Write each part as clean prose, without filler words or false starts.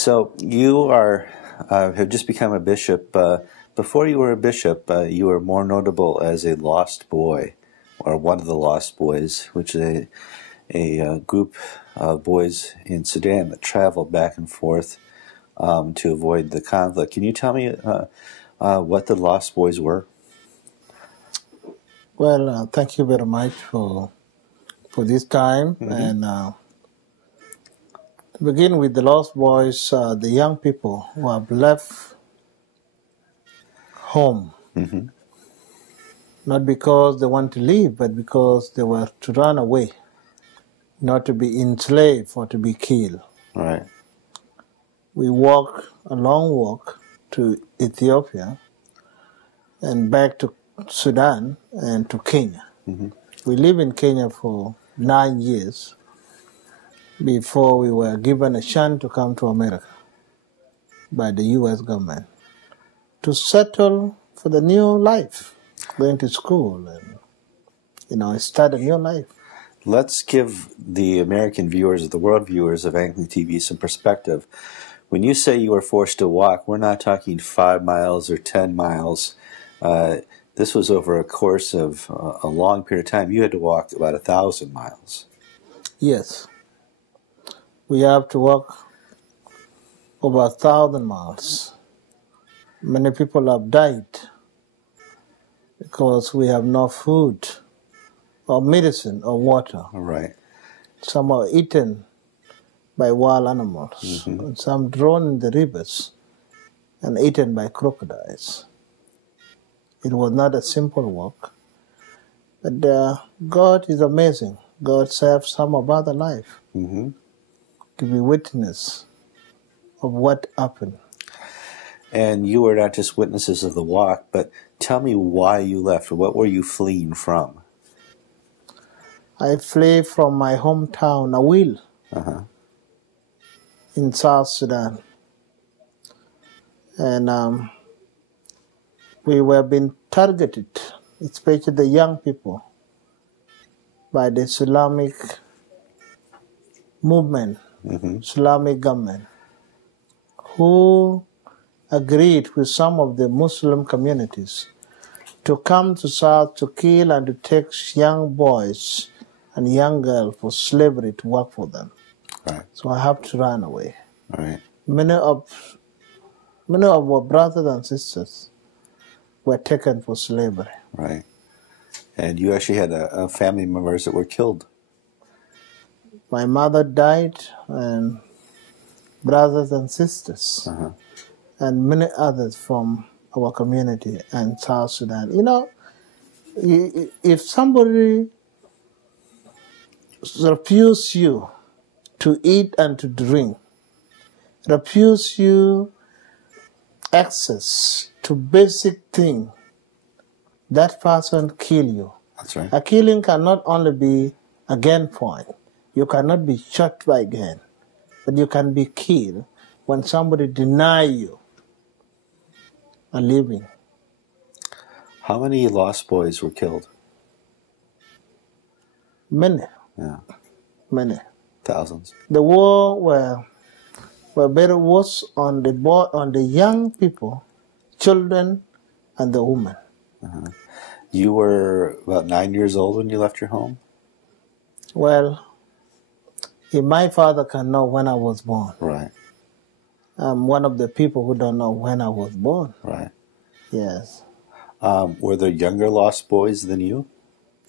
So you have just become a bishop. Before you were a bishop, you were more notable as a lost boy, or one of the lost boys, which is a group of boys in Sudan that traveled back and forth to avoid the conflict. Can you tell me what the lost boys were? Well, thank you very much for this time. Mm-hmm. And to begin with, the lost boys, the young people who have left home, Mm-hmm. not because they want to leave, but because they were to run away, not to be enslaved or to be killed. Right. We walked a long walk to Ethiopia and back to Sudan and to Kenya. Mm-hmm. We lived in Kenya for 9 years before we were given a chance to come to America by the U.S. government to settle for the new life, going to school and, start a new life. Let's give the American viewers, the world viewers of AnglicanTV some perspective. When you say you were forced to walk, we're not talking 5 miles or 10 miles. This was over a course of a long period of time. You had to walk about 1,000 miles. Yes. We have to walk over 1,000 miles. Many people have died because we have no food or medicine or water. Right. Some are eaten by wild animals, mm-hmm. and some drowned in the rivers and eaten by crocodiles. It was not a simple walk, but God is amazing. God saved some of other life mm-hmm. to be witness of what happened. And you were not just witnesses of the walk, but tell me why you left. What were you fleeing from? I fled from my hometown, Awil, Uh-huh. in South Sudan. And we were being targeted, especially the young people, by the Islamic movement, mm-hmm. Islamic government, who agreed with some of the Muslim communities to come to South to kill and to take young boys and young girls for slavery to work for them. Right. So I have to run away. Right. Many of our brothers and sisters were taken for slavery. Right. And you actually had family members that were killed. My mother died, and brothers and sisters, uh-huh. and many others from our community and South Sudan. If somebody refuses you to eat and to drink, refuse you access to basic things, that person kill you. That's right. A killing cannot only be a gun point. You cannot be shot by gun, but you can be killed when somebody deny you a living. How many lost boys were killed? Many. Yeah. Many. Thousands. The war were very worse on the young people, children, and the women. Uh-huh. You were about 9 years old when you left your home? Well, if my father can know when I was born. Right. I'm one of the people who don't know when I was born. Right. Yes. Were there younger lost boys than you?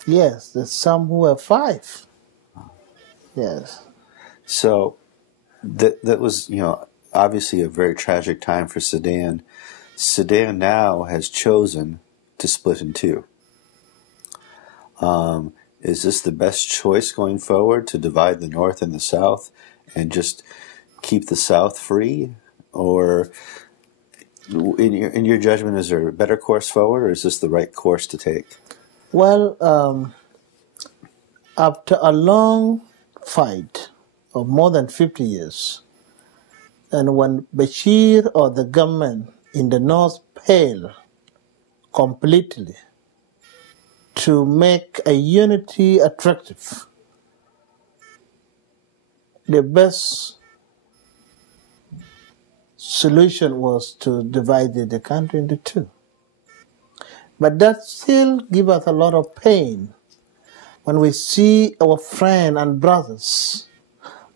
Yes, there's some who are 5. Yes. So that was, obviously a very tragic time for Sudan. Sudan now has chosen to split in two. Is this the best choice going forward, to divide the North and the South and just keep the South free? Or in your judgment, is there a better course forward, or is this the right course to take? Well, after a long fight of more than 50 years, and when Bashir or the government in the North failed completely to make a unity attractive, the best solution was to divide the country into two. But that still gives us a lot of pain when we see our friends and brothers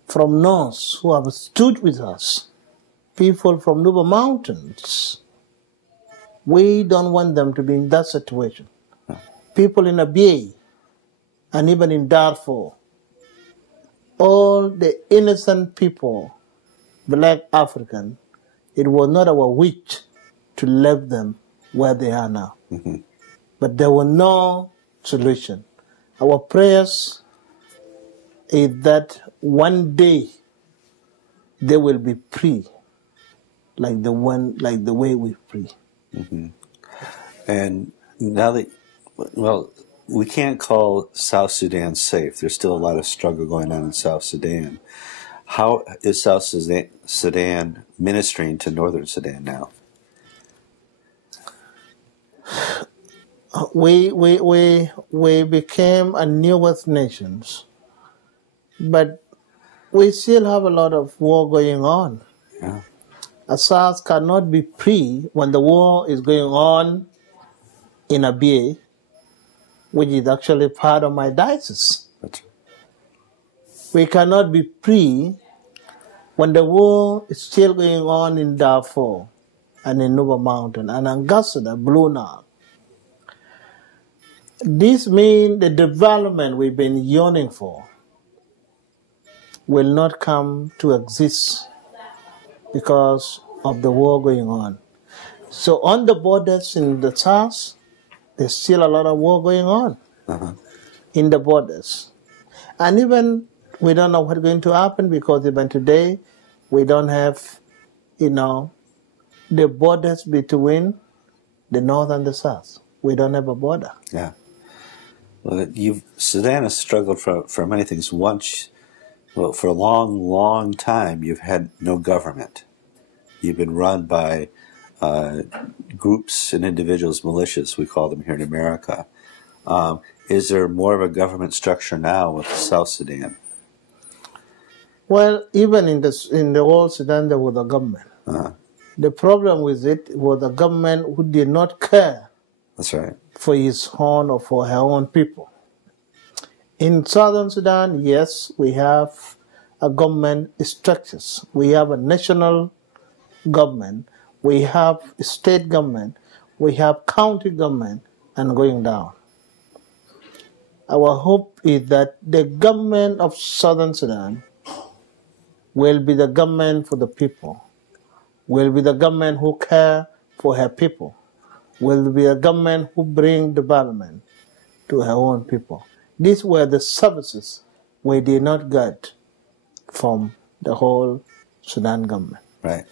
from North who have stood with us, people from Nuba Mountains. We don't want them to be in that situation. People in Abyei and even in Darfur, all the innocent people, black African, it was not our wish to leave them where they are now. Mm-hmm. But there was no solution. Our prayers is that one day they will be free, like the way we free. Mm-hmm. And now that, well, we can't call South Sudan safe. There's still a lot of struggle going on in South Sudan. How is South Sudan ministering to Northern Sudan now? We became a newest nations, but we still have a lot of war going on. Yeah. A South cannot be free when the war is going on in Abyei, which is actually part of my diocese. That's right. We cannot be free when the war is still going on in Darfur and in Nuba Mountain and Ambassador Blue Nile. This means the development we've been yearning for will not come to exist because of the war going on. So on the borders in the south, there's still a lot of war going on in the borders. And even we don't know what's going to happen because even today we don't have, the borders between the north and the south. We don't have a border. Yeah. Well, Sudan has struggled for many things. For a long, long time, you've had no government. You've been run by groups and individuals, militias, we call them here in America. Is there more of a government structure now with South Sudan? Well, even in the old Sudan, there was a government. The problem with it was a government who did not care. That's right. For his own or for her own people. In Southern Sudan, yes, we have a government structures. We have a national government. We have state government. We have county government and going down. Our hope is that the government of Southern Sudan will be the government for the people, will be the government who care for her people, will be a government who bring development to her own people. These were the services we did not get from the whole Sudan government. Right.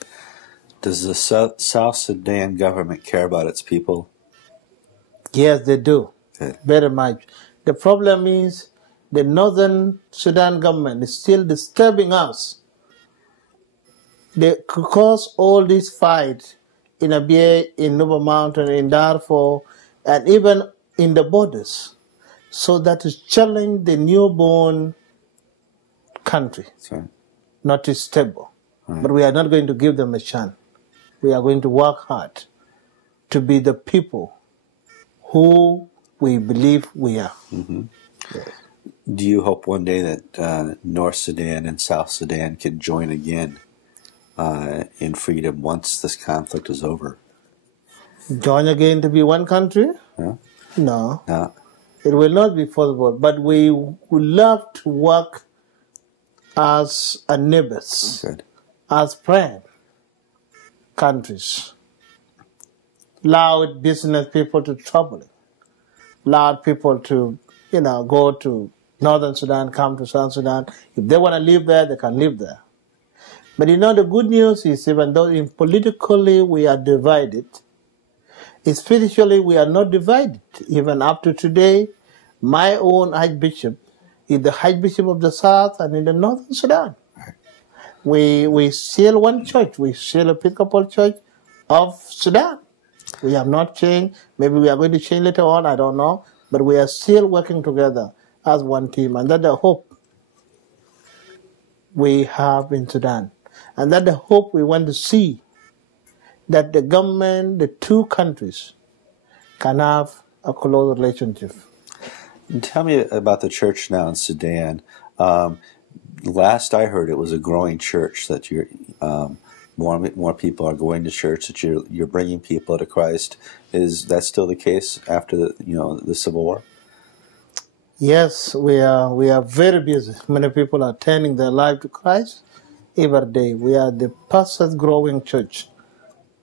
Does the South Sudan government care about its people? Yes, they do. Good. Very much. The problem is the Northern Sudan government is still disturbing us. They cause all these fights in Abyei, in Nuba Mountain, in Darfur, and even in the borders. So that is challenge the newborn country. Right. Not to stable. Right. But we are not going to give them a chance. We are going to work hard to be the people who we believe we are. Mm-hmm. Yes. Do you hope one day that North Sudan and South Sudan can join again in freedom once this conflict is over? Join again to be one country? Huh? No. No. It will not be possible, but we would love to work as a neighbors, Good. as friend countries. Allow business people to travel, allow people to, go to Northern Sudan, come to South Sudan. If they want to live there, they can live there. But the good news is even though politically we are divided, spiritually we are not divided. Even up to today, my own Archbishop is the Archbishop of the South and in the Northern Sudan. Right. We still one church. We still a Episcopal Church of Sudan. We have not changed. Maybe we are going to change later on, I don't know. But we are still working together as one team. And that's the hope we have in Sudan. And that's the hope we want to see that the government, the two countries, can have a close relationship. And tell me about the church now in Sudan. Last I heard, it was a growing church, that you're more people are going to church, that you're bringing people to Christ. Is that still the case after the Civil War? Yes, we are very busy. Many people are turning their life to Christ every day. We are the fastest growing church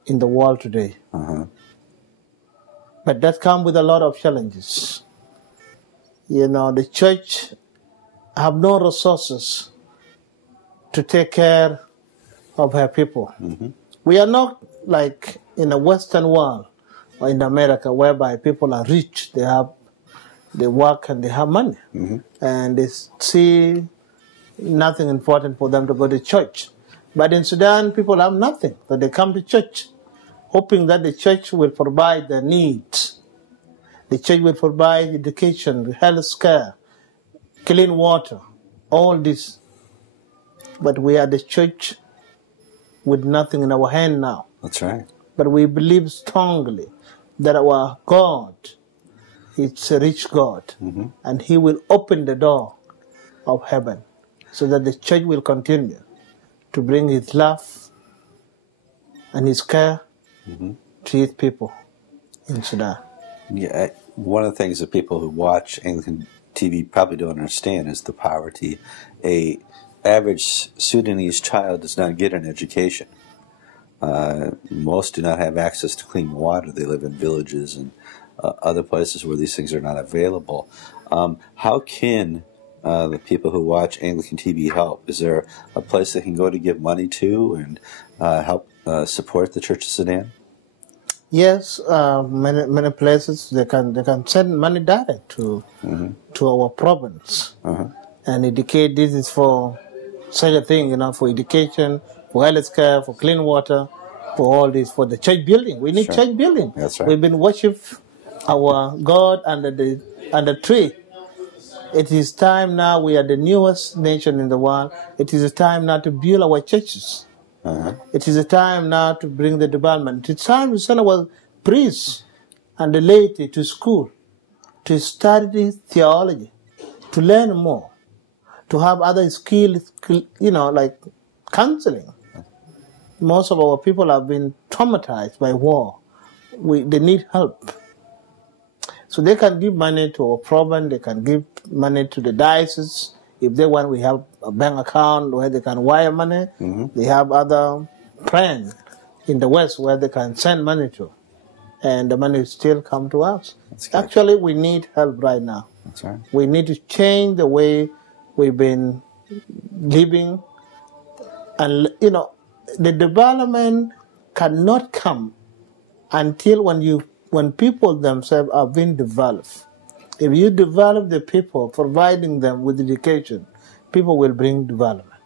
in the world today. But that comes with a lot of challenges. The church have no resources to take care of her people. We are not like in the Western world or in America, whereby people are rich, they work and they have money, and they see nothing important for them to go to church. But in Sudan, people have nothing, but they come to church, hoping that the church will provide their needs. The church will provide education, health care, clean water, all this. But we are the church with nothing in our hand now. That's right. But we believe strongly that our God is a rich God, and He will open the door of heaven so that the church will continue to bring His love and His care to His people in Sudan. Yeah, one of the things that people who watch Anglican TV probably don't understand is the poverty. A average Sudanese child does not get an education. Most do not have access to clean water. They live in villages and other places where these things are not available. How can the people who watch Anglican TV help? Is there a place they can go to give money to and help support the Church of Sudan? Yes, many places they can send money direct to our province and indicate this is for such a thing, for education, for health care, for clean water, for all this, for the church building. We need church building. That's right. We've been worship our God under the tree. It is time now. We are the newest nation in the world. It is time now to build our churches. It is a time now to bring the development. It's time to send our priests and the laity to school, to study theology, to learn more, to have other skills, like counseling. Most of our people have been traumatized by war. They need help. So they can give money to our province, they can give money to the diocese. If they want, we have a bank account where they can wire money. They have other friends in the West where they can send money to. And the money still come to us. Actually, we need help right now. That's right. We need to change the way we've been living. And, the development cannot come until when people themselves are being developed. If you develop the people, providing them with education, people will bring development.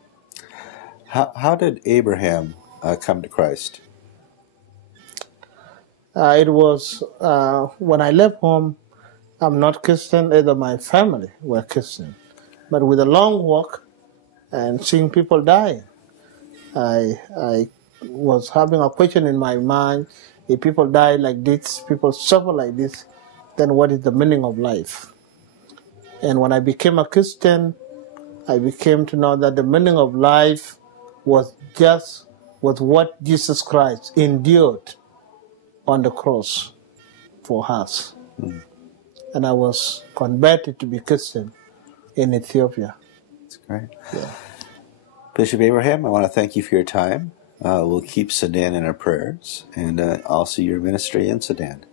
How did Abraham come to Christ? It was when I left home. I'm not Christian, either my family were Christian. But with a long walk and seeing people die, I was having a question in my mind. If people die like this, people suffer like this, then what is the meaning of life? And when I became a Christian, I became to know that the meaning of life was what Jesus Christ endured on the cross for us. And I was converted to be Christian in Ethiopia. That's great. Yeah. Bishop Abraham, I want to thank you for your time. We'll keep Sudan in our prayers, and also your ministry in Sudan.